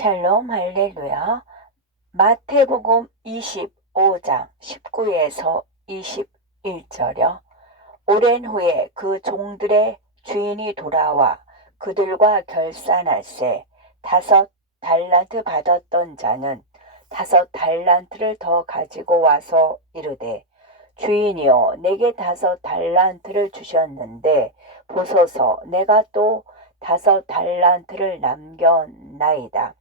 샬롬 할렐루야. 마태복음 25장 19에서 21절여. 오랜 후에 그 종들의 주인이 돌아와 그들과 결산할세 5달란트 받았던 자는 5달란트를 더 가지고 와서 이르되, 주인이여, 내게 5달란트를 주셨는데 보소서, 내가 또 5달란트를 남겼나이다.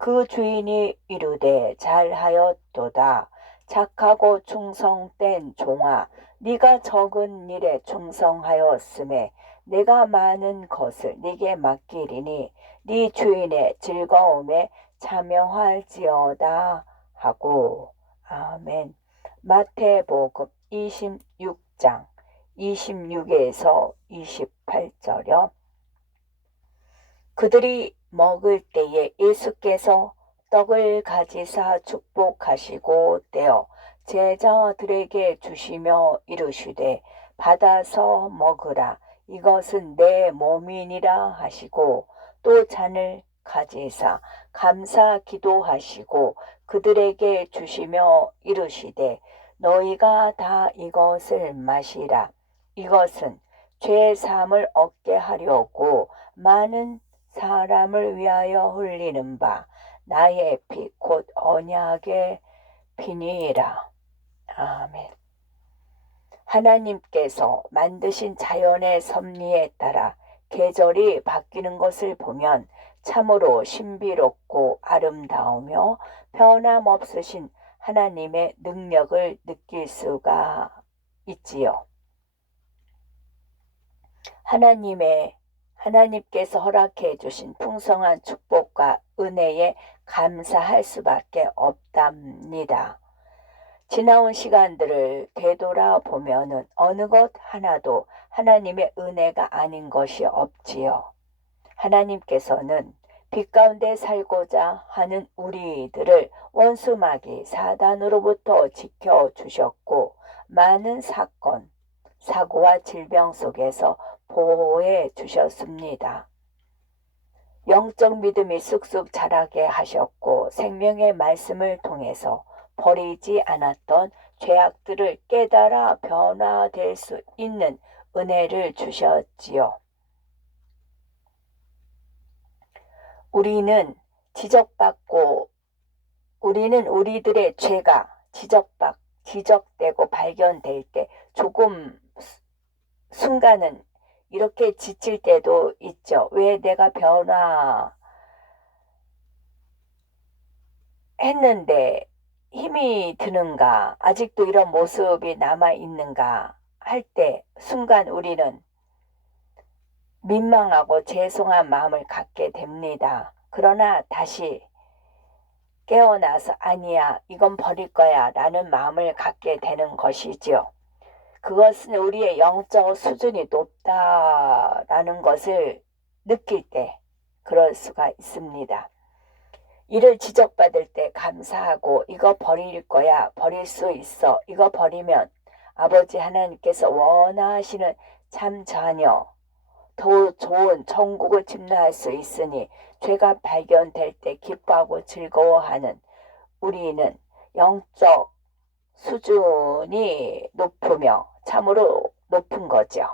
그 주인이 이르되, 잘하였도다. 착하고 충성된 종아, 네가 적은 일에 충성하였음에 내가 많은 것을 네게 맡기리니 네 주인의 즐거움에 참여할지어다 하고. 아멘. 마태복음 26장 26에서 28절요. 그들이 먹을 때에 예수께서 떡을 가지사 축복하시고 떼어 제자들에게 주시며 이르시되, 받아서 먹으라, 이것은 내 몸이니라 하시고, 또 잔을 가지사 감사 기도하시고 그들에게 주시며 이르시되, 너희가 다 이것을 마시라. 이것은 죄 사함을 얻게 하려고 많은 사람을 위하여 흘리는 바 나의 피 곧 언약의 피니라. 아멘. 하나님께서 만드신 자연의 섭리에 따라 계절이 바뀌는 것을 보면 참으로 신비롭고 아름다우며 변함없으신 하나님의 능력을 느낄 수가 있지요. 하나님께서 허락해 주신 풍성한 축복과 은혜에 감사할 수밖에 없답니다. 지나온 시간들을 되돌아보면 어느 것 하나도 하나님의 은혜가 아닌 것이 없지요. 하나님께서는 빛 가운데 살고자 하는 우리들을 원수마귀 사단으로부터 지켜주셨고, 많은 사건, 사고와 질병 속에서 보호해 주셨습니다. 영적 믿음이 쑥쑥 자라게 하셨고, 생명의 말씀을 통해서 버리지 않았던 죄악들을 깨달아 변화될 수 있는 은혜를 주셨지요. 우리는 우리들의 죄가 지적되고 발견될 때 조금 순간은 이렇게 지칠 때도 있죠. 왜 내가 변화했는데 힘이 드는가, 아직도 이런 모습이 남아있는가 할 때 순간 우리는 민망하고 죄송한 마음을 갖게 됩니다. 그러나 다시 깨어나서 아니야, 이건 버릴 거야 라는 마음을 갖게 되는 것이지요. 그것은 우리의 영적 수준이 높다라는 것을 느낄 때 그럴 수가 있습니다. 이를 지적받을 때 감사하고, 이거 버릴 거야, 버릴 수 있어, 이거 버리면 아버지 하나님께서 원하시는 참 자녀, 더 좋은 천국을 침노할 수 있으니 죄가 발견될 때 기뻐하고 즐거워하는 우리는 영적 수준이 높으며 참으로 높은 거죠.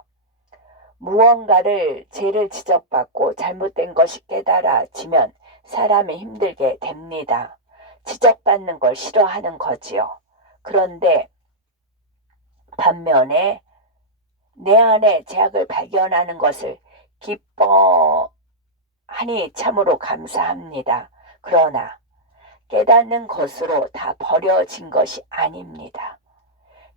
무언가를 죄를 지적받고 잘못된 것이 깨달아지면 사람이 힘들게 됩니다. 지적받는 걸 싫어하는 거지요. 그런데 반면에 내 안에 죄악을 발견하는 것을 기뻐하니 참으로 감사합니다. 그러나 깨닫는 것으로 다 버려진 것이 아닙니다.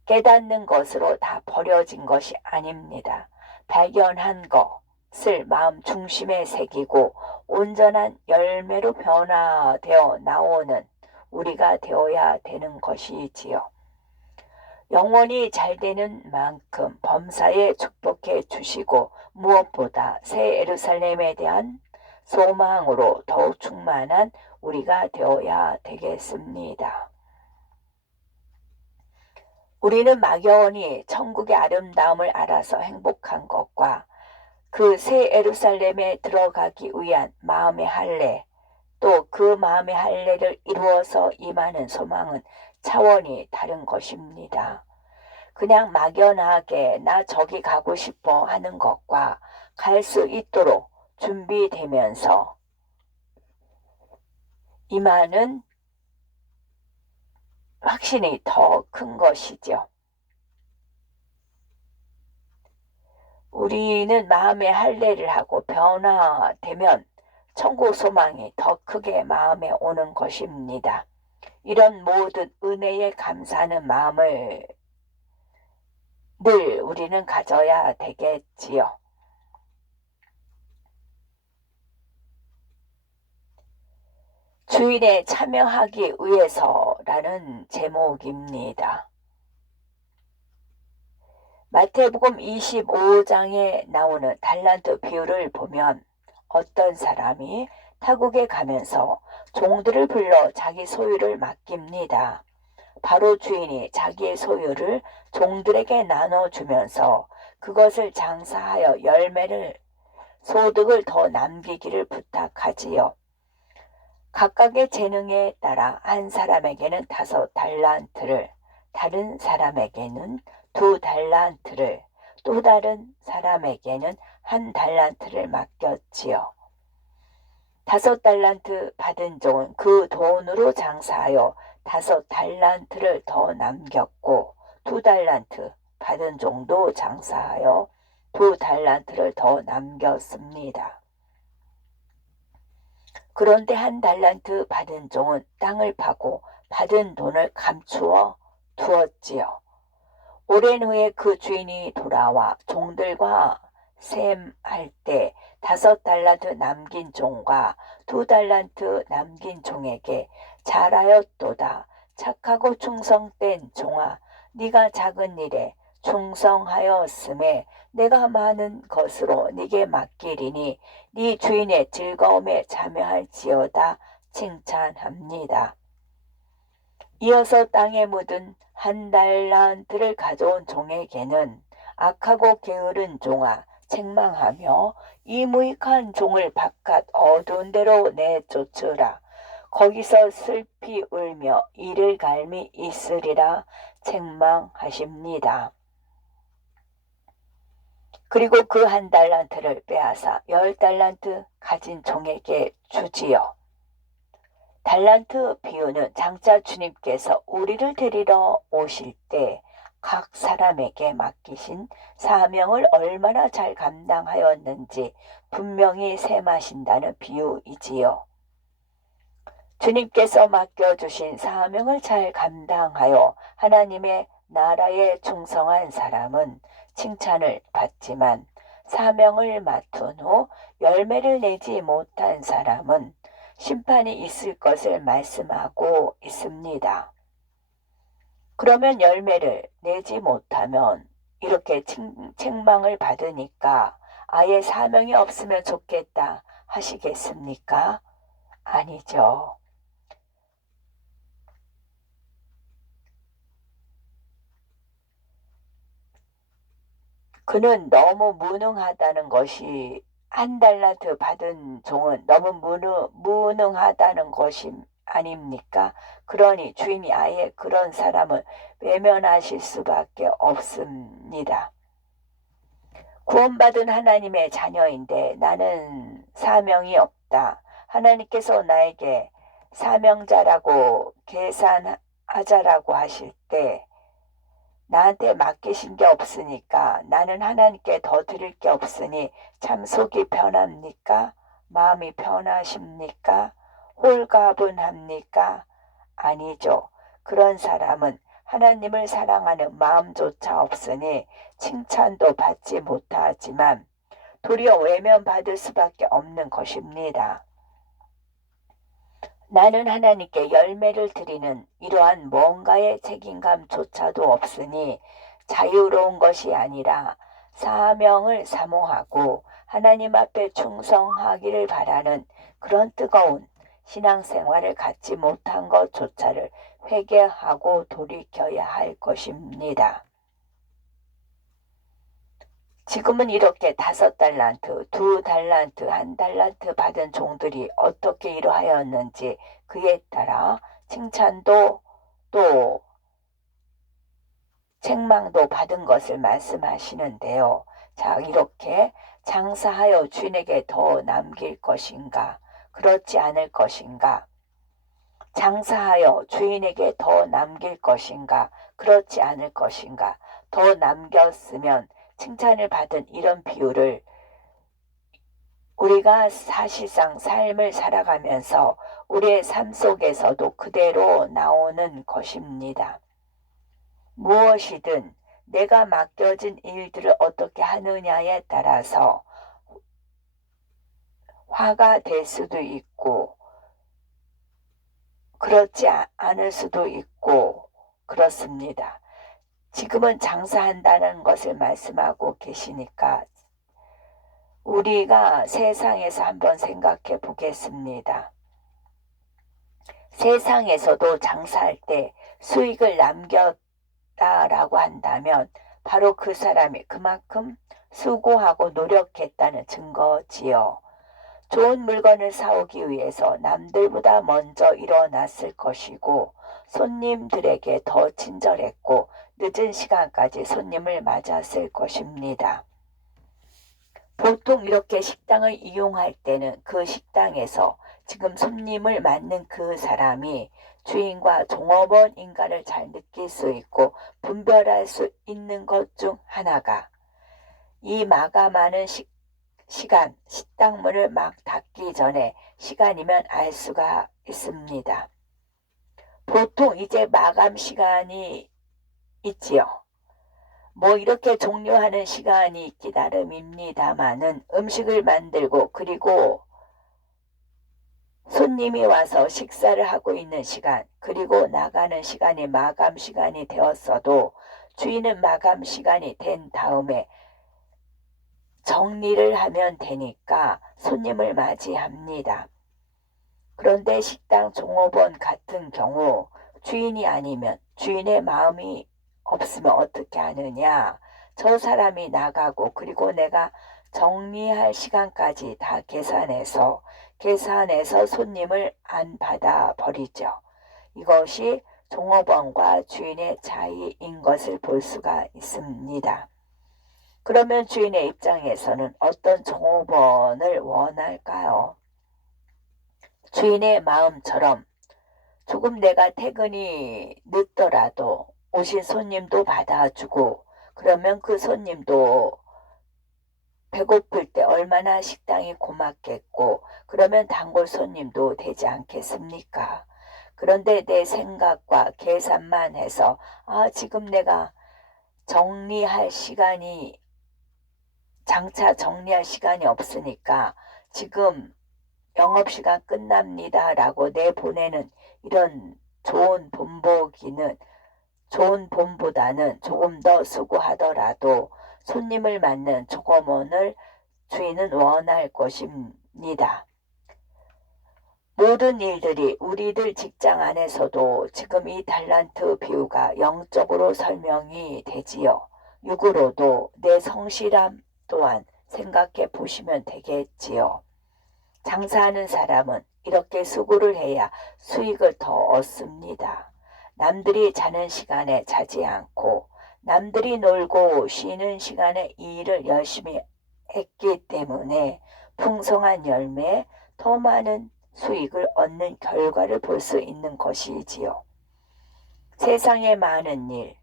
깨닫는 것으로 다 버려진 것이 아닙니다. 발견한 것을 마음 중심에 새기고 온전한 열매로 변화되어 나오는 우리가 되어야 되는 것이지요. 영원히 잘 되는 만큼 범사에 축복해 주시고, 무엇보다 새 예루살렘에 대한 소망으로 더욱 충만한 우리가 되어야 되겠습니다. 우리는 막연히 천국의 아름다움을 알아서 행복한 것과 그 새 예루살렘에 들어가기 위한 마음의 할례, 또 그 마음의 할례를 이루어서 임하는 소망은 차원이 다른 것입니다. 그냥 막연하게 나 저기 가고 싶어 하는 것과 갈 수 있도록 준비되면서 임하는 확신이 더 큰 것이죠. 우리는 마음의 할례를 하고 변화되면 천국 소망이 더 크게 마음에 오는 것입니다. 이런 모든 은혜에 감사하는 마음을 늘 우리는 가져야 되겠지요. 주일에 참여하기 위해서라는 제목입니다. 마태복음 25장에 나오는 달란트 비유를 보면 어떤 사람이 타국에 가면서 종들을 불러 자기 소유를 맡깁니다. 바로 주인이 자기의 소유를 종들에게 나눠주면서 그것을 장사하여 열매를 소득을 더 남기기를 부탁하지요. 각각의 재능에 따라 한 사람에게는 5달란트를, 다른 사람에게는 2달란트를, 또 다른 사람에게는 1달란트를 맡겼지요. 5달란트 받은 종은 그 돈으로 장사하여 5달란트를 더 남겼고, 2달란트 받은 종도 장사하여 2달란트를 더 남겼습니다. 그런데 1달란트 받은 종은 땅을 파고 받은 돈을 감추어 두었지요. 오랜 후에 그 주인이 돌아와 종들과 셈할 때 5달란트 남긴 종과 2달란트 남긴 종에게 잘하였도다. 착하고 충성된 종아, 네가 작은 일에 충성하였음에 내가 많은 것으로 네게 맡기리니 네 주인의 즐거움에 참여할지어다 칭찬합니다. 이어서 땅에 묻은 1달란트를 가져온 종에게는 악하고 게으른 종아 책망하며 이 무익한 종을 바깥 어두운 데로 내쫓으라. 거기서 슬피 울며 이를 갈미 있으리라 책망하십니다. 그리고 그 1달란트를 빼앗아 10달란트 가진 종에게 주지요. 달란트 비유는 장차 주님께서 우리를 데리러 오실 때 각 사람에게 맡기신 사명을 얼마나 잘 감당하였는지 분명히 셈하신다는 비유이지요. 주님께서 맡겨주신 사명을 잘 감당하여 하나님의 나라에 충성한 사람은 칭찬을 받지만 사명을 맡은 후 열매를 내지 못한 사람은 심판이 있을 것을 말씀하고 있습니다. 그러면 열매를 내지 못하면 이렇게 책망을 받으니까 아예 사명이 없으면 좋겠다 하시겠습니까? 아니죠. 그는 너무 무능하다는 것이 1달란트 받은 종은 너무 무능하다는 것이 아닙니까? 그러니 주인이 아예 그런 사람을 외면하실 수밖에 없습니다. 구원받은 하나님의 자녀인데 나는 사명이 없다. 하나님께서 나에게 사명자라고 계산하자라고 하실 때 나한테 맡기신 게 없으니까 나는 하나님께 더 드릴 게 없으니 참 속이 편합니까? 마음이 편하십니까? 홀가분합니까? 아니죠. 그런 사람은 하나님을 사랑하는 마음조차 없으니 칭찬도 받지 못하지만 도리어 외면받을 수밖에 없는 것입니다. 나는 하나님께 열매를 드리는 이러한 뭔가의 책임감조차도 없으니 자유로운 것이 아니라 사명을 사모하고 하나님 앞에 충성하기를 바라는 그런 뜨거운 신앙생활을 갖지 못한 것조차를 회개하고 돌이켜야 할 것입니다. 지금은 이렇게 5달란트, 2달란트, 1달란트 받은 종들이 어떻게 이러하였는지 그에 따라 칭찬도 또 책망도 받은 것을 말씀하시는데요. 자, 이렇게 장사하여 주인에게 더 남길 것인가? 그렇지 않을 것인가? 장사하여 주인에게 더 남길 것인가? 그렇지 않을 것인가? 더 남겼으면 칭찬을 받은 이런 비유를 우리가 사실상 삶을 살아가면서 우리의 삶 속에서도 그대로 나오는 것입니다. 무엇이든 내가 맡겨진 일들을 어떻게 하느냐에 따라서 화가 될 수도 있고 그렇지 않을 수도 있고 그렇습니다. 지금은 장사한다는 것을 말씀하고 계시니까 우리가 세상에서 한번 생각해 보겠습니다. 세상에서도 장사할 때 수익을 남겼다라고 한다면 바로 그 사람이 그만큼 수고하고 노력했다는 증거지요. 좋은 물건을 사오기 위해서 남들보다 먼저 일어났을 것이고 손님들에게 더 친절했고 늦은 시간까지 손님을 맞았을 것입니다. 보통 이렇게 식당을 이용할 때는 그 식당에서 지금 손님을 맞는 그 사람이 주인과 종업원인가를 잘 느낄 수 있고 분별할 수 있는 것 중 하나가 이 마감하는 시간, 식당 문을 막 닫기 전에 시간이면 알 수가 있습니다. 보통 이제 마감 시간이 있지요. 뭐 이렇게 종료하는 시간이 있기 나름입니다마는 음식을 만들고 그리고 손님이 와서 식사를 하고 있는 시간 그리고 나가는 시간이 마감 시간이 되었어도 주인은 마감 시간이 된 다음에 정리를 하면 되니까 손님을 맞이합니다. 그런데 식당 종업원 같은 경우 주인이 아니면 주인의 마음이 없으면 어떻게 하느냐. 저 사람이 나가고 그리고 내가 정리할 시간까지 다 계산해서 손님을 안 받아 버리죠. 이것이 종업원과 주인의 차이인 것을 볼 수가 있습니다. 그러면 주인의 입장에서는 어떤 종업원을 원할까요? 주인의 마음처럼 조금 내가 퇴근이 늦더라도 오신 손님도 받아주고 그러면 그 손님도 배고플 때 얼마나 식당이 고맙겠고 그러면 단골 손님도 되지 않겠습니까? 그런데 내 생각과 계산만 해서 지금 내가 정리할 시간이 장차 정리할 시간이 없으니까 지금 영업시간 끝납니다 라고 내보내는 이런 좋은 본보다는 조금 더 수고하더라도 손님을 맞는 종업원을 주인은 원할 것입니다. 모든 일들이 우리들 직장 안에서도 지금 이 달란트 비유가 영적으로 설명이 되지요. 육으로도 내 성실함 또한 생각해 보시면 되겠지요. 장사하는 사람은 이렇게 수고를 해야 수익을 더 얻습니다. 남들이 자는 시간에 자지 않고 남들이 놀고 쉬는 시간에 이 일을 열심히 했기 때문에 풍성한 열매, 더 많은 수익을 얻는 결과를 볼 수 있는 것이지요. 세상의 많은 일,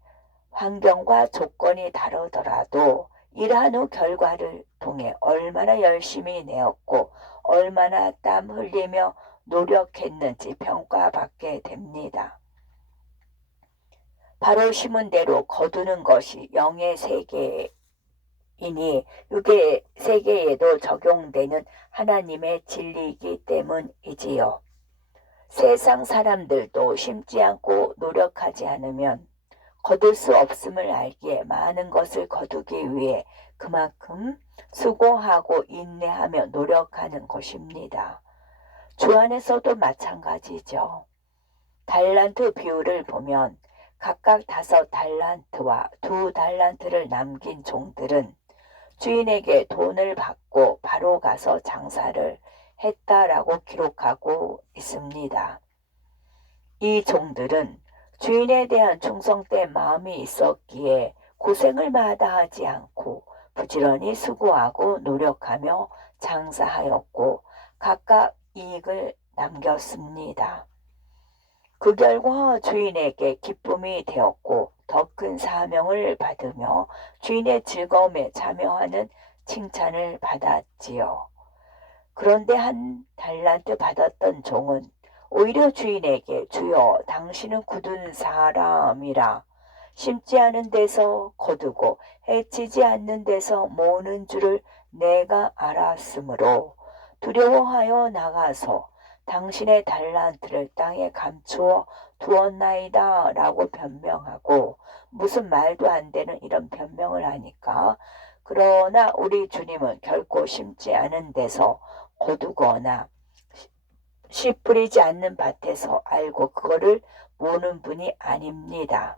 환경과 조건이 다르더라도 일한 후 결과를 통해 얼마나 열심히 내었고 얼마나 땀 흘리며 노력했는지 평가받게 됩니다. 바로 심은 대로 거두는 것이 영의 세계이니 육의 세계에도 적용되는 하나님의 진리이기 때문이지요. 세상 사람들도 심지 않고 노력하지 않으면 거둘 수 없음을 알기에 많은 것을 거두기 위해 그만큼 수고하고 인내하며 노력하는 것입니다. 주 안에서도 마찬가지죠. 달란트 비율을 보면 각각 5달란트와 2달란트를 남긴 종들은 주인에게 돈을 받고 바로 가서 장사를 했다라고 기록하고 있습니다. 이 종들은 주인에 대한 충성된 마음이 있었기에 고생을 마다하지 않고 부지런히 수고하고 노력하며 장사하였고 각각 이익을 남겼습니다. 그 결과 주인에게 기쁨이 되었고 더 큰 사명을 받으며 주인의 즐거움에 참여하는 칭찬을 받았지요. 그런데 한 달란트 받았던 종은 오히려 주인에게 주여 당신은 굳은 사람이라 심지 않은 데서 거두고 해치지 않는 데서 모으는 줄을 내가 알았으므로 두려워하여 나가서 당신의 달란트를 땅에 감추어 두었나이다 라고 변명하고 무슨 말도 안 되는 이런 변명을 하니까 그러나 우리 주님은 결코 심지 않은 데서 거두거나 씨 뿌리지 않는 밭에서 알고 그거를 모는 분이 아닙니다.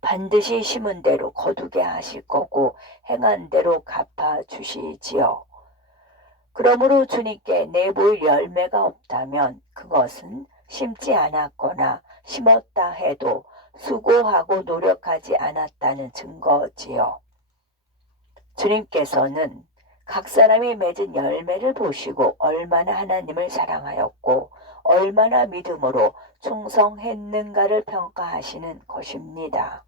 반드시 심은 대로 거두게 하실 거고 행한 대로 갚아주시지요. 그러므로 주님께 내보일 열매가 없다면 그것은 심지 않았거나 심었다 해도 수고하고 노력하지 않았다는 증거지요. 주님께서는 각 사람이 맺은 열매를 보시고 얼마나 하나님을 사랑하였고 얼마나 믿음으로 충성했는가를 평가하시는 것입니다.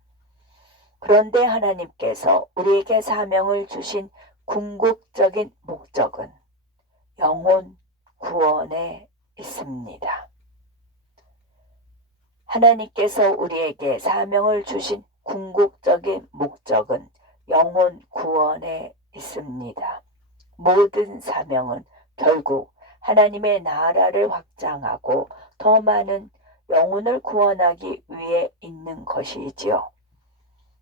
그런데 하나님께서 우리에게 사명을 주신 궁극적인 목적은 영혼 구원에 있습니다. 하나님께서 우리에게 사명을 주신 궁극적인 목적은 영혼 구원에 있습니다. 모든 사명은 결국 하나님의 나라를 확장하고 더 많은 영혼을 구원하기 위해 있는 것이지요.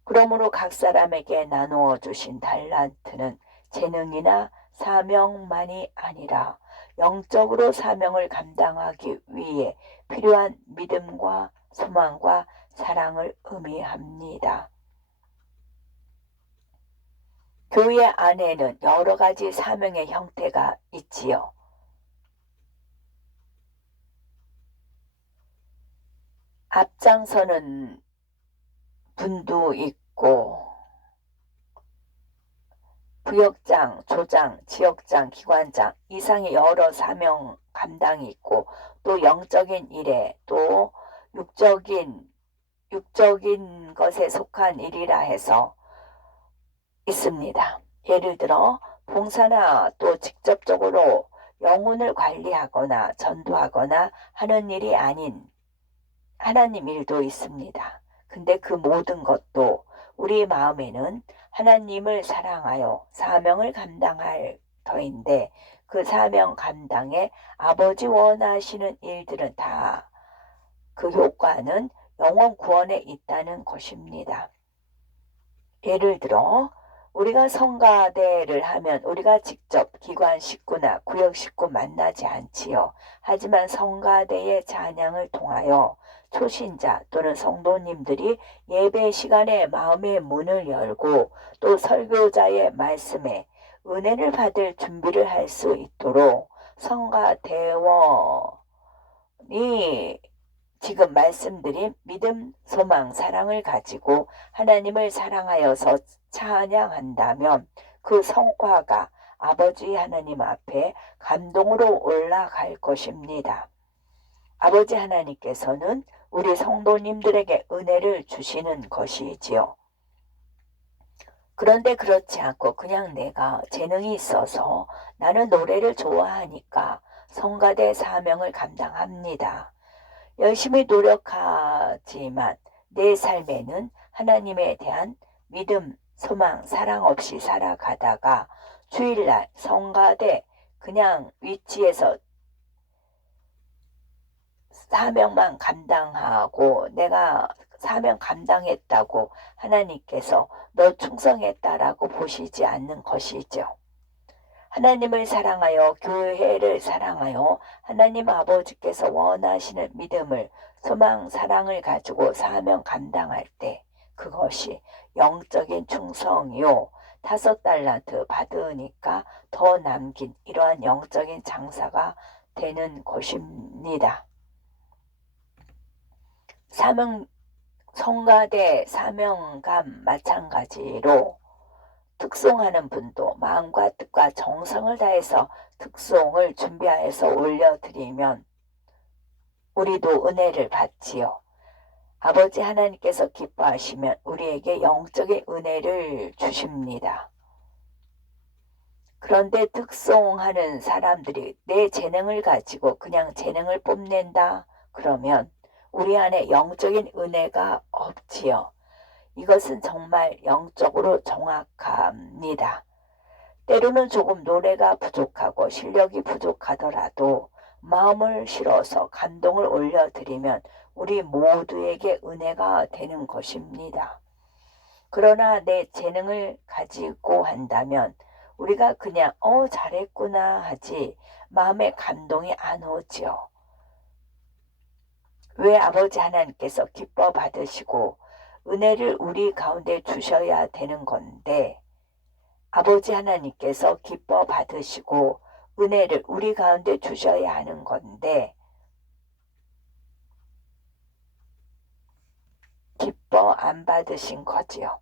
그러므로 각 사람에게 나누어 주신 달란트는 재능이나 사명만이 아니라 영적으로 사명을 감당하기 위해 필요한 믿음과 소망과 사랑을 의미합니다. 교회 안에는 여러 가지 사명의 형태가 있지요. 앞장서는 분도 있고 부역장, 조장, 지역장, 기관장 이상의 여러 사명 감당이 있고 또 영적인 일에 또 육적인 것에 속한 일이라 해서 있습니다. 예를 들어 봉사나 또 직접적으로 영혼을 관리하거나 전도하거나 하는 일이 아닌 하나님 일도 있습니다. 근데 그 모든 것도 우리 마음에는 하나님을 사랑하여 사명을 감당할 터인데 그 사명 감당에 아버지 원하시는 일들은 다 그 효과는 영혼 구원에 있다는 것입니다. 예를 들어 우리가 성가대를 하면 우리가 직접 기관 식구나 구역 식구 만나지 않지요. 하지만 성가대의 찬양을 통하여 초신자 또는 성도님들이 예배 시간에 마음의 문을 열고 또 설교자의 말씀에 은혜를 받을 준비를 할 수 있도록 성가대원이 지금 말씀드린 믿음, 소망, 사랑을 가지고 하나님을 사랑하여서 찬양한다면 그 성과가 아버지 하나님 앞에 감동으로 올라갈 것입니다. 아버지 하나님께서는 우리 성도님들에게 은혜를 주시는 것이지요. 그런데 그렇지 않고 그냥 내가 재능이 있어서 나는 노래를 좋아하니까 성가대 사명을 감당합니다. 열심히 노력하지만 내 삶에는 하나님에 대한 믿음, 소망, 사랑 없이 살아가다가 주일날 성가대 그냥 위치에서 사명만 감당하고 내가 사명 감당했다고 하나님께서 너 충성했다라고 보시지 않는 것이죠. 하나님을 사랑하여 교회를 사랑하여 하나님 아버지께서 원하시는 믿음을 소망 사랑을 가지고 사명 감당할 때 그것이 영적인 충성이요 5달란트 받으니까 더 남긴 이러한 영적인 장사가 되는 것입니다. 성가대 사명감 마찬가지로 특송하는 분도 마음과 뜻과 정성을 다해서 특송을 준비하여서 올려드리면 우리도 은혜를 받지요. 아버지 하나님께서 기뻐하시면 우리에게 영적인 은혜를 주십니다. 그런데 특송하는 사람들이 내 재능을 가지고 그냥 재능을 뽐낸다 그러면 우리 안에 영적인 은혜가 없지요. 이것은 정말 영적으로 정확합니다. 때로는 조금 노래가 부족하고 실력이 부족하더라도 마음을 실어서 감동을 올려드리면 우리 모두에게 은혜가 되는 것입니다. 그러나 내 재능을 가지고 한다면 우리가 그냥 잘했구나 하지 마음에 감동이 안 오지요. 왜 아버지 하나님께서 기뻐 받으시고 은혜를 우리 가운데 주셔야 되는 건데 아버지 하나님께서 기뻐 받으시고 은혜를 우리 가운데 주셔야 하는 건데 기뻐 안 받으신 거지요.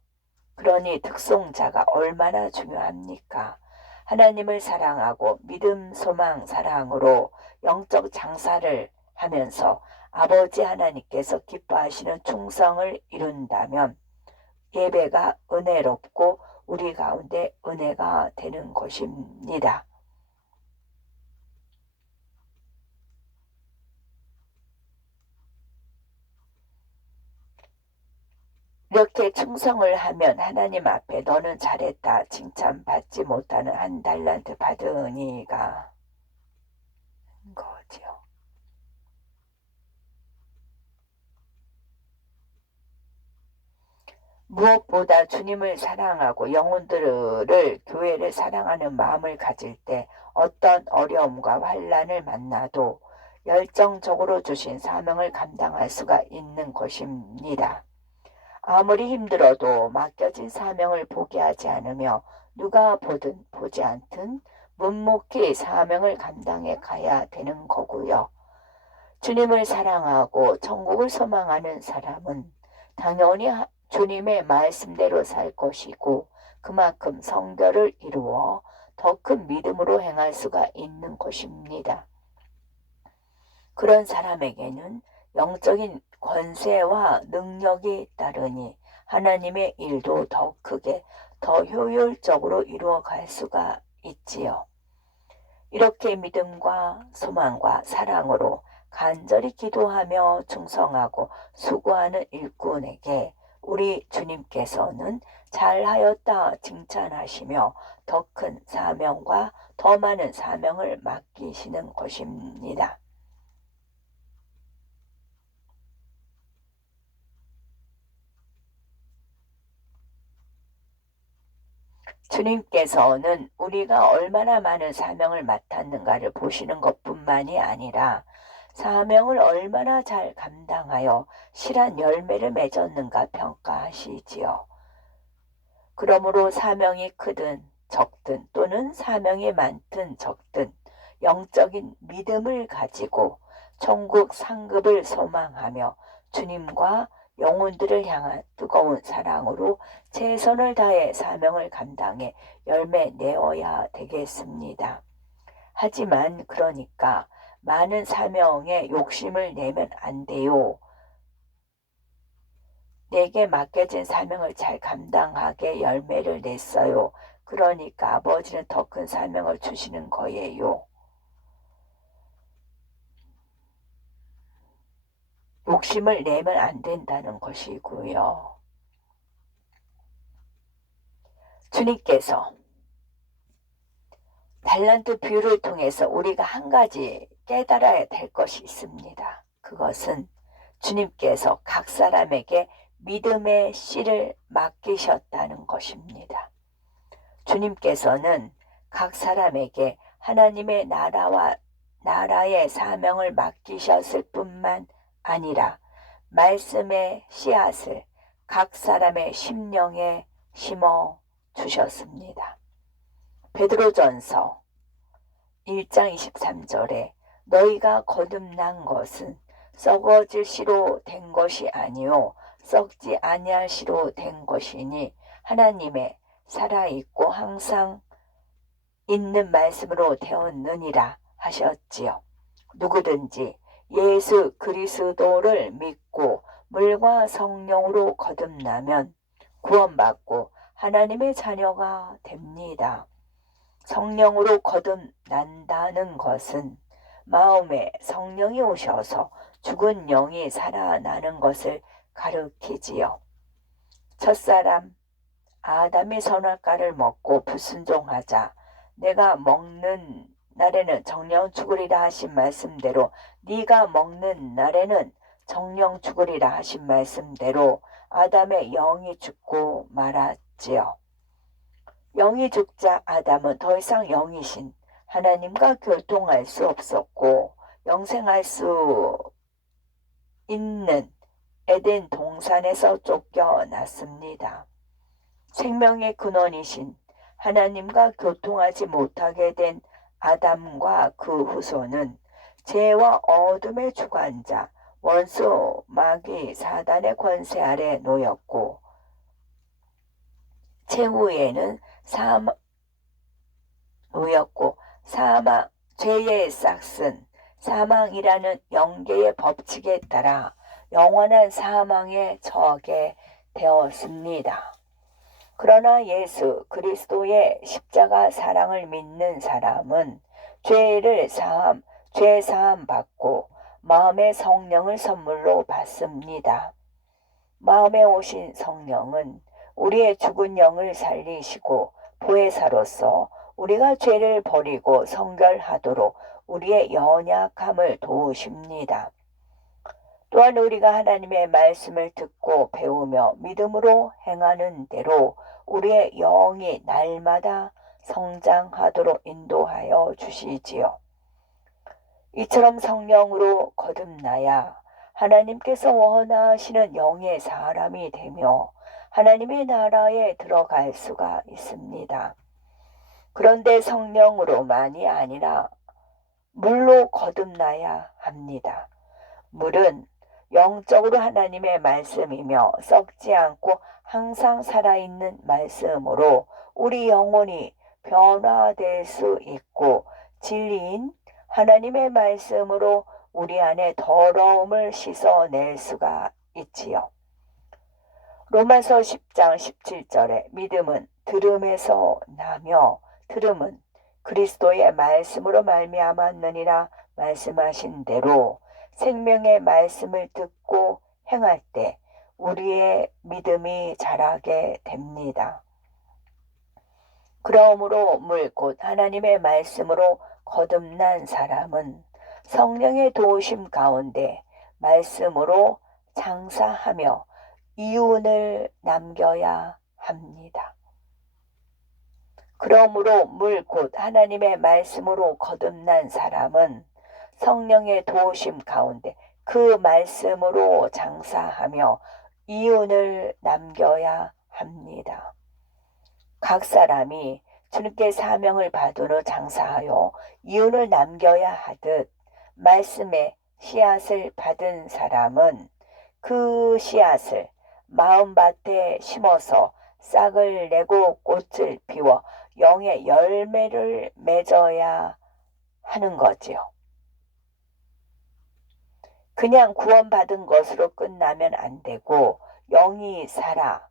그러니 특송자가 얼마나 중요합니까? 하나님을 사랑하고 믿음, 소망, 사랑으로 영적 장사를 하면서 아버지 하나님께서 기뻐하시는 충성을 이룬다면 예배가 은혜롭고 우리 가운데 은혜가 되는 것입니다. 이렇게 충성을 하면 하나님 앞에 너는 잘했다 칭찬받지 못하는 1달란트 받으니가 거지요. 무엇보다 주님을 사랑하고 영혼들을 교회를 사랑하는 마음을 가질 때 어떤 어려움과 환난을 만나도 열정적으로 주신 사명을 감당할 수가 있는 것입니다. 아무리 힘들어도 맡겨진 사명을 포기하지 않으며 누가 보든 보지 않든 묵묵히 사명을 감당해 가야 되는 거고요. 주님을 사랑하고 천국을 소망하는 사람은 당연히 주님의 말씀대로 살 것이고 그만큼 성결을 이루어 더 큰 믿음으로 행할 수가 있는 것입니다. 그런 사람에게는 영적인 권세와 능력이 따르니 하나님의 일도 더 크게 더 효율적으로 이루어갈 수가 있지요. 이렇게 믿음과 소망과 사랑으로 간절히 기도하며 충성하고 수고하는 일꾼에게 우리 주님께서는 잘하였다 칭찬하시며 더 큰 사명과 더 많은 사명을 맡기시는 것입니다. 주님께서는 우리가 얼마나 많은 사명을 맡았는가를 보시는 것뿐만이 아니라 사명을 얼마나 잘 감당하여 실한 열매를 맺었는가 평가하시지요. 그러므로 사명이 크든 적든 또는 사명이 많든 적든 영적인 믿음을 가지고 천국 상급을 소망하며 주님과 영혼들을 향한 뜨거운 사랑으로 최선을 다해 사명을 감당해 열매 내어야 되겠습니다. 하지만 그러니까 많은 사명에 욕심을 내면 안 돼요. 내게 맡겨진 사명을 잘 감당하게 열매를 냈어요. 그러니까 아버지는 더 큰 사명을 주시는 거예요. 욕심을 내면 안 된다는 것이고요. 주님께서 달란트 비유를 통해서 우리가 한 가지 깨달아야 될 것이 있습니다. 그것은 주님께서 각 사람에게 믿음의 씨를 맡기셨다는 것입니다. 주님께서는 각 사람에게 하나님의 나라의 사명을 맡기셨을 뿐만 아니라 말씀의 씨앗을 각 사람의 심령에 심어 주셨습니다. 베드로전서 1장 23절에 너희가 거듭난 것은 썩어질 씨로 된 것이 아니요 썩지 아니할 씨로 된 것이니 하나님의 살아있고 항상 있는 말씀으로 되었느니라 하셨지요. 누구든지 예수 그리스도를 믿고 물과 성령으로 거듭나면 구원받고 하나님의 자녀가 됩니다. 성령으로 거듭난다는 것은 마음에 성령이 오셔서 죽은 영이 살아나는 것을 가르치지요. 첫사람 아담이 선악과를 먹고 불순종하자 내가 먹는 날에는 정령 죽으리라 하신 말씀대로 네가 먹는 날에는 정령 죽으리라 하신 말씀대로 아담의 영이 죽고 말았지요. 영이 죽자 아담은 더 이상 영이신 하나님과 교통할 수 없었고 영생할 수 있는 에덴 동산에서 쫓겨났습니다. 생명의 근원이신 하나님과 교통하지 못하게 된 아담과 그 후손은 죄와 어둠의 주관자 원수 마귀 사단의 권세 아래 놓였고 최후에는 사망 죄의 싹슨 사망이라는 영계의 법칙에 따라 영원한 사망에 처하게 되었습니다. 그러나 예수 그리스도의 십자가 사랑을 믿는 사람은 죄 사함 받고 마음의 성령을 선물로 받습니다. 마음에 오신 성령은 우리의 죽은 영을 살리시고 보혜사로서 우리가 죄를 버리고 성결하도록 우리의 연약함을 도우십니다. 또한 우리가 하나님의 말씀을 듣고 배우며 믿음으로 행하는 대로 우리의 영이 날마다 성장하도록 인도하여 주시지요. 이처럼 성령으로 거듭나야 하나님께서 원하시는 영의 사람이 되며 하나님의 나라에 들어갈 수가 있습니다. 그런데 성령으로만이 아니라 물로 거듭나야 합니다. 물은 영적으로 하나님의 말씀이며 썩지 않고 항상 살아있는 말씀으로 우리 영혼이 변화될 수 있고 진리인 하나님의 말씀으로 우리 안에 더러움을 씻어낼 수가 있지요. 로마서 10장 17절에 믿음은 들음에서 나며 들음은 그리스도의 말씀으로 말미암았느니라 말씀하신 대로 생명의 말씀을 듣고 행할 때 우리의 믿음이 자라게 됩니다. 그러므로 물 곧 하나님의 말씀으로 거듭난 사람은 성령의 도우심 가운데 말씀으로 장사하며 이윤을 남겨야 합니다. 그러므로 물 곧 하나님의 말씀으로 거듭난 사람은 성령의 도우심 가운데 그 말씀으로 장사하며 이윤을 남겨야 합니다. 각 사람이 주님께 사명을 받은 후 장사하여 이윤을 남겨야 하듯 말씀의 씨앗을 받은 사람은 그 씨앗을 마음밭에 심어서 싹을 내고 꽃을 피워 영의 열매를 맺어야 하는 거지요. 그냥 구원받은 것으로 끝나면 안 되고 영이 살아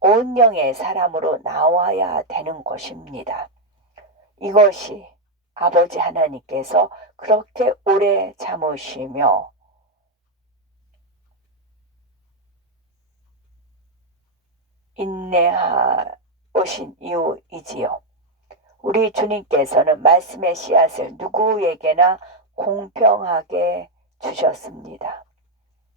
온 영의 사람으로 나와야 되는 것입니다. 이것이 아버지 하나님께서 그렇게 오래 참으시며 인내하신 이유이지요. 우리 주님께서는 말씀의 씨앗을 누구에게나 공평하게 주셨습니다.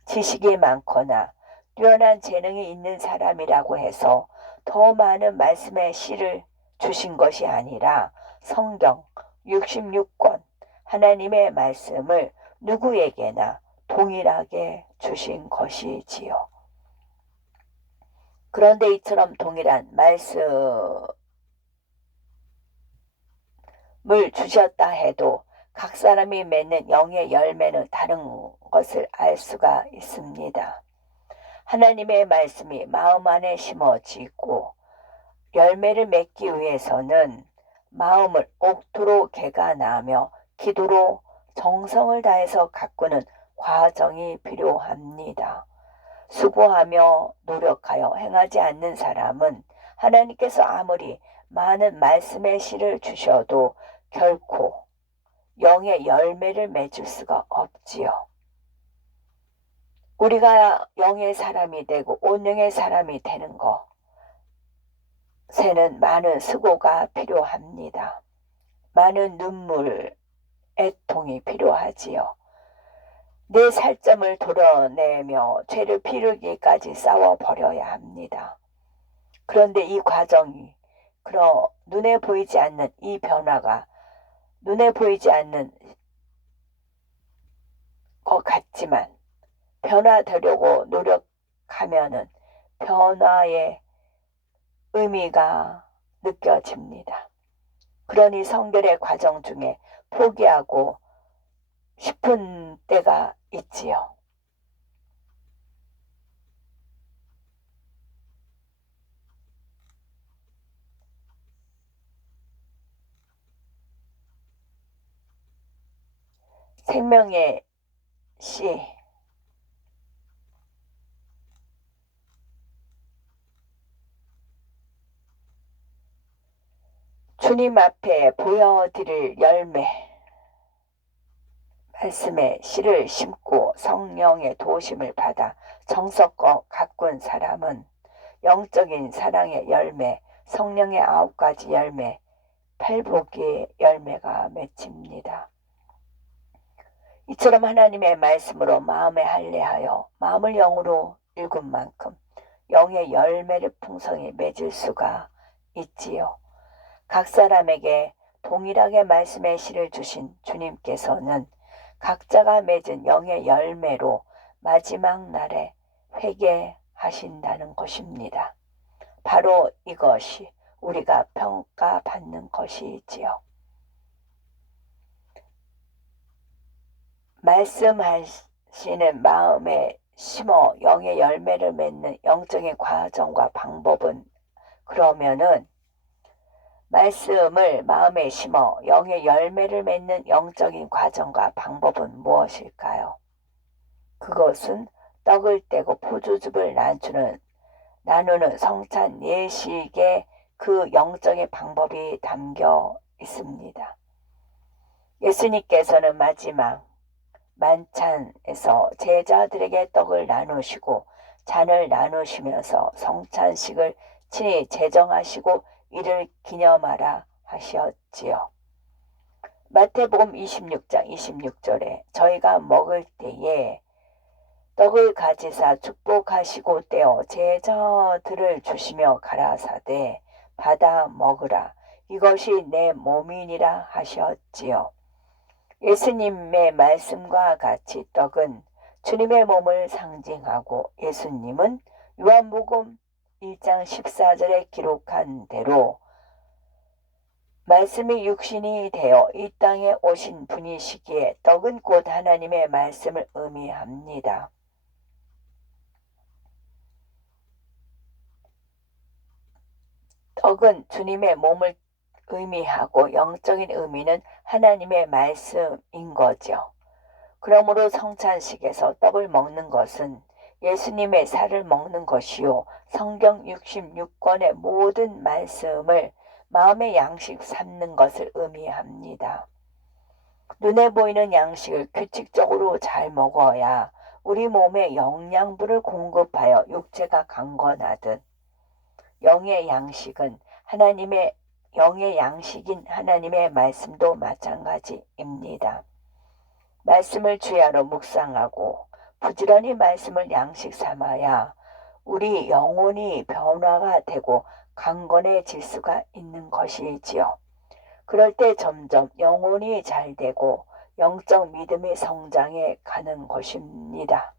지식이 많거나 뛰어난 재능이 있는 사람이라고 해서 더 많은 말씀의 씨를 주신 것이 아니라 성경 66권 하나님의 말씀을 누구에게나 동일하게 주신 것이지요. 그런데 이처럼 동일한 말씀을 주셨다 해도 각 사람이 맺는 영의 열매는 다른 것을 알 수가 있습니다. 하나님의 말씀이 마음 안에 심어지고 열매를 맺기 위해서는 마음을 옥토로 개간하며 기도로 정성을 다해서 가꾸는 과정이 필요합니다. 수고하며 노력하여 행하지 않는 사람은 하나님께서 아무리 많은 말씀의 씨를 주셔도 결코 영의 열매를 맺을 수가 없지요. 우리가 영의 사람이 되고 온영의 사람이 되는 것에는 많은 수고가 필요합니다. 많은 눈물, 애통이 필요하지요. 내 살점을 도려내며 죄를 피르기까지 싸워버려야 합니다. 그런데 이 과정이 눈에 보이지 않는 이 변화가 눈에 보이지 않는 것 같지만 변화되려고 노력하면은 변화의 의미가 느껴집니다. 그러니 성결의 과정 중에 포기하고 싶은 때가 있지요. 생명의 씨, 주님 앞에 보여드릴 열매, 말씀의 씨를 심고 성령의 도우심을 받아 정성껏 가꾼 사람은 영적인 사랑의 열매, 성령의 9가지 열매, 팔복의 열매가 맺힙니다. 이처럼 하나님의 말씀으로 마음에 할례하여 마음을 영으로 읽은 만큼 영의 열매를 풍성히 맺을 수가 있지요. 각 사람에게 동일하게 말씀의 씨를 주신 주님께서는 각자가 맺은 영의 열매로 마지막 날에 회개하신다는 것입니다. 바로 이것이 우리가 평가받는 것이지요. 말씀하시는 마음에 심어 영의 열매를 맺는 영적인 과정과 방법은 그러면은 말씀을 마음에 심어 영의 열매를 맺는 영적인 과정과 방법은 무엇일까요? 그것은 떡을 떼고 포도즙을 나누는 성찬 예식의 그 영적인 방법이 담겨 있습니다. 예수님께서는 마지막 만찬에서 제자들에게 떡을 나누시고 잔을 나누시면서 성찬식을 친히 제정하시고 이를 기념하라 하셨지요. 마태복음 26장 26절에 저희가 먹을 때에 떡을 가지사 축복하시고 떼어 제자들을 주시며 가라사대 받아 먹으라 이것이 내 몸이니라 하셨지요. 예수님의 말씀과 같이 떡은 주님의 몸을 상징하고 예수님은 요한복음 1장 14절에 기록한 대로 말씀이 육신이 되어 이 땅에 오신 분이시기에 떡은 곧 하나님의 말씀을 의미합니다. 떡은 주님의 몸을 의미하고 영적인 의미는 하나님의 말씀인 거죠. 그러므로 성찬식에서 떡을 먹는 것은 예수님의 살을 먹는 것이요 성경 66권의 모든 말씀을 마음의 양식 삼는 것을 의미합니다. 눈에 보이는 양식을 규칙적으로 잘 먹어야 우리 몸에 영양분을 공급하여 육체가 강건하듯 영의 양식인 하나님의 말씀도 마찬가지입니다. 말씀을 주야로 묵상하고 부지런히 말씀을 양식 삼아야 우리 영혼이 변화가 되고 강건해질 수가 있는 것이지요. 그럴 때 점점 영혼이 잘 되고 영적 믿음이 성장해 가는 것입니다.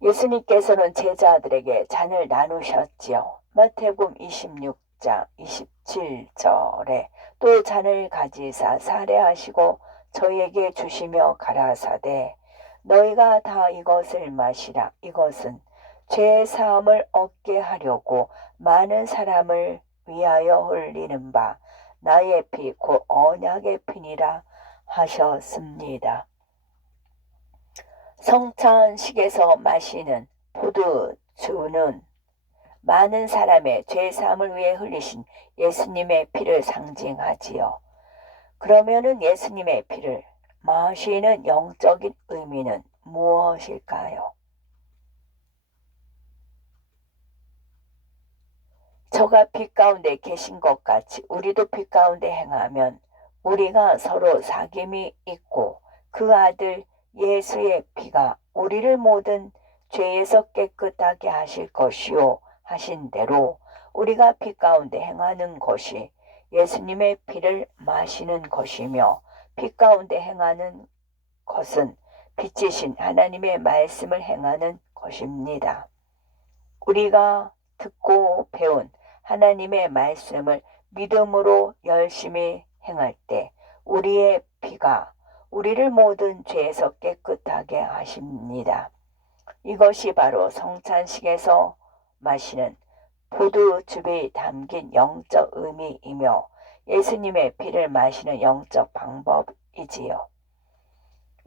예수님께서는 제자들에게 잔을 나누셨지요. 마태복음 26장 27절에 또 잔을 가지사 사례하시고 저희에게 주시며 가라사대 너희가 다 이것을 마시라. 이것은 죄 사함을 얻게 하려고 많은 사람을 위하여 흘리는 바 나의 피 곧 언약의 피니라 하셨습니다. 성찬식에서 마시는 포도주는 많은 사람의 죄사함을 위해 흘리신 예수님의 피를 상징하지요. 그러면은 예수님의 피를 마시는 영적인 의미는 무엇일까요? 저가 빛 가운데 계신 것 같이 우리도 빛 가운데 행하면 우리가 서로 사귐이 있고 그 아들 예수의 피가 우리를 모든 죄에서 깨끗하게 하실 것이요 하신 대로 우리가 빛 가운데 행하는 것이 예수님의 피를 마시는 것이며 빛 가운데 행하는 것은 빛이신 하나님의 말씀을 행하는 것입니다. 우리가 듣고 배운 하나님의 말씀을 믿음으로 열심히 행할 때 우리의 피가 우리를 모든 죄에서 깨끗하게 하십니다. 이것이 바로 성찬식에서 마시는 포도즙이 담긴 영적 의미이며 예수님의 피를 마시는 영적 방법이지요.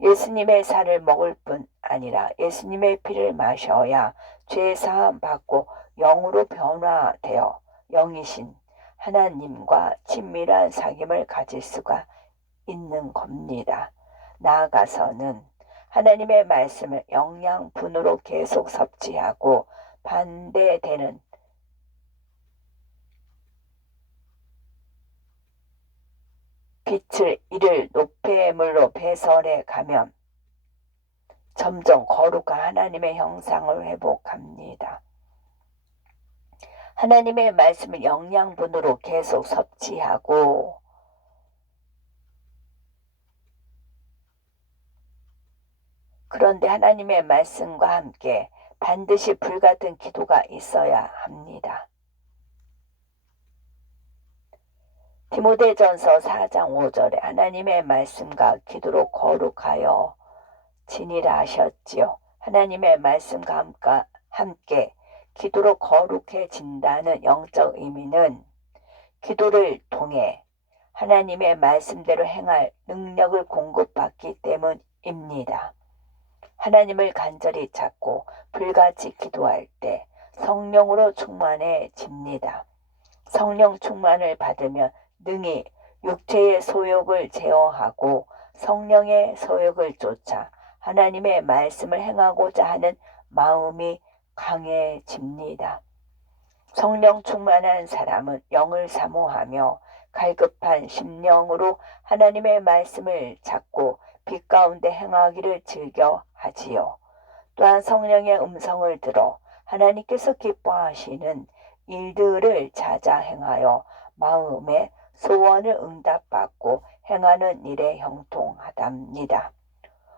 예수님의 살을 먹을 뿐 아니라 예수님의 피를 마셔야 죄사함 받고 영으로 변화되어 영이신 하나님과 친밀한 사귐을 가질 수가 있는 겁니다. 나아가서는 하나님의 말씀을 영양분으로 계속 섭취하고 반대되는 빛을 이를 노폐물로 배설해 가면 점점 거룩한 하나님의 형상을 회복합니다. 하나님의 말씀을 영양분으로 계속 섭취하고 그런데 하나님의 말씀과 함께 반드시 불같은 기도가 있어야 합니다. 디모데전서 4장 5절에 하나님의 말씀과 기도로 거룩하여 지니라 하셨지요. 하나님의 말씀과 함께 기도로 거룩해진다는 영적 의미는 기도를 통해 하나님의 말씀대로 행할 능력을 공급받기 때문입니다. 하나님을 간절히 찾고 불같이 기도할 때 성령으로 충만해집니다. 성령 충만을 받으면 능히 육체의 소욕을 제어하고 성령의 소욕을 쫓아 하나님의 말씀을 행하고자 하는 마음이 강해집니다. 성령 충만한 사람은 영을 사모하며 갈급한 심령으로 하나님의 말씀을 찾고 빛 가운데 행하기를 즐겨 하지요. 또한 성령의 음성을 들어 하나님께서 기뻐하시는 일들을 찾아 행하여 마음의 소원을 응답받고 행하는 일에 형통하답니다.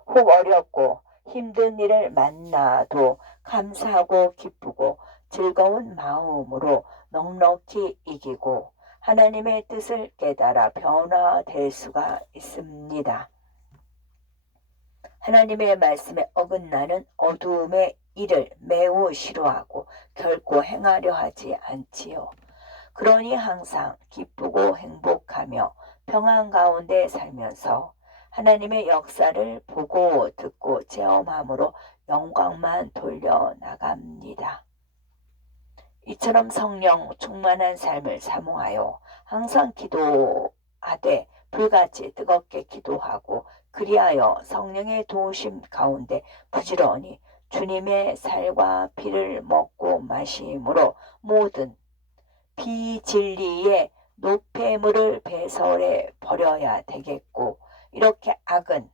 혹 어렵고 힘든 일을 만나도 감사하고 기쁘고 즐거운 마음으로 넉넉히 이기고 하나님의 뜻을 깨달아 변화될 수가 있습니다. 하나님의 말씀에 어긋나는 어두움의 일을 매우 싫어하고 결코 행하려 하지 않지요. 그러니 항상 기쁘고 행복하며 평안 가운데 살면서 하나님의 역사를 보고 듣고 체험함으로 영광만 돌려나갑니다. 이처럼 성령 충만한 삶을 사모하여 항상 기도하되 불같이 뜨겁게 기도하고 그리하여 성령의 도우심 가운데 부지런히 주님의 살과 피를 먹고 마심으로 모든 비진리의 노폐물을 배설해 버려야 되겠고 이렇게 악은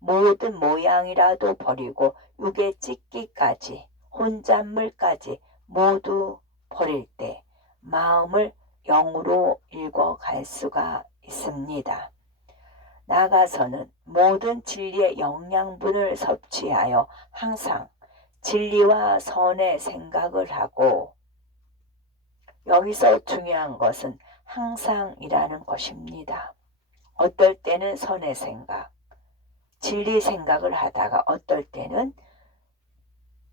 모든 모양이라도 버리고 육에 찢기까지 혼잣물까지 모두 버릴 때 마음을 영으로 읽어갈 수가 있습니다. 나아가서는 모든 진리의 영양분을 섭취하여 항상 진리와 선의 생각을 하고, 여기서 중요한 것은 항상이라는 것입니다. 어떨 때는 선의 생각, 진리 생각을 하다가 어떨 때는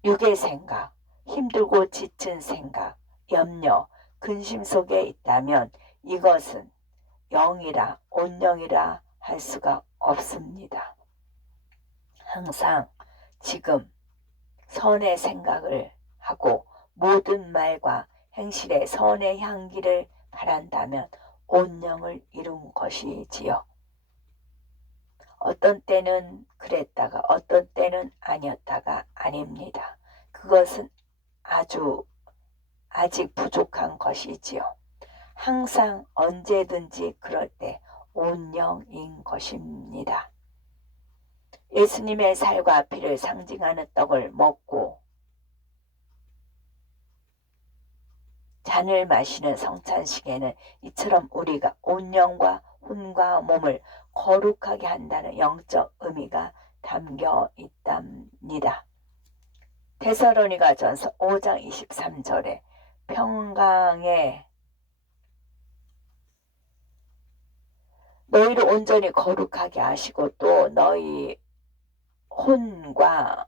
육의 생각, 힘들고 지친 생각, 염려, 근심 속에 있다면 이것은 영이라 온영이라 할 수가 없습니다. 항상 지금 선의 생각을 하고 모든 말과 행실에 선의 향기를 바란다면 온영을 이룬 것이지요. 어떤 때는 그랬다가 어떤 때는 아니었다가 아닙니다. 그것은 아직 부족한 것이지요. 항상 언제든지 그럴 때 온영인 것입니다. 예수님의 살과 피를 상징하는 떡을 먹고 잔을 마시는 성찬식에는 이처럼 우리가 온영과 혼과 몸을 거룩하게 한다는 영적 의미가 담겨 있답니다. 데살로니가 전서 5장 23절에 평강에 너희를 온전히 거룩하게 하시고 또 너희 혼과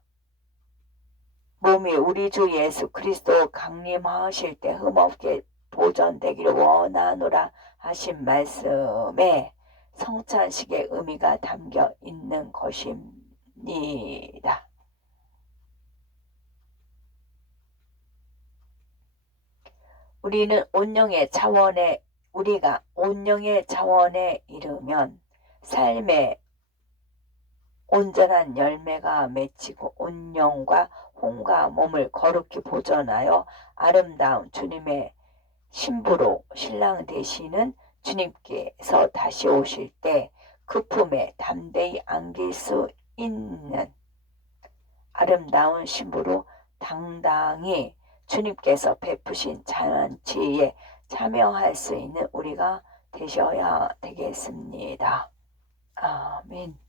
몸이 우리 주 예수 그리스도 강림하실 때 흠없게 보존되기를 원하노라 하신 말씀에 성찬식의 의미가 담겨 있는 것입니다. 우리가 온영의 차원에 이르면 삶의 온전한 열매가 맺히고 온영과 혼과 몸을 거룩히 보존하여 아름다운 주님의 신부로 신랑 되시는 주님께서 다시 오실 때 그 품에 담대히 안길 수 있는 아름다운 신부로 당당히 주님께서 베푸신 잔치에 참여할 수 있는 우리가 되셔야 되겠습니다. 아멘.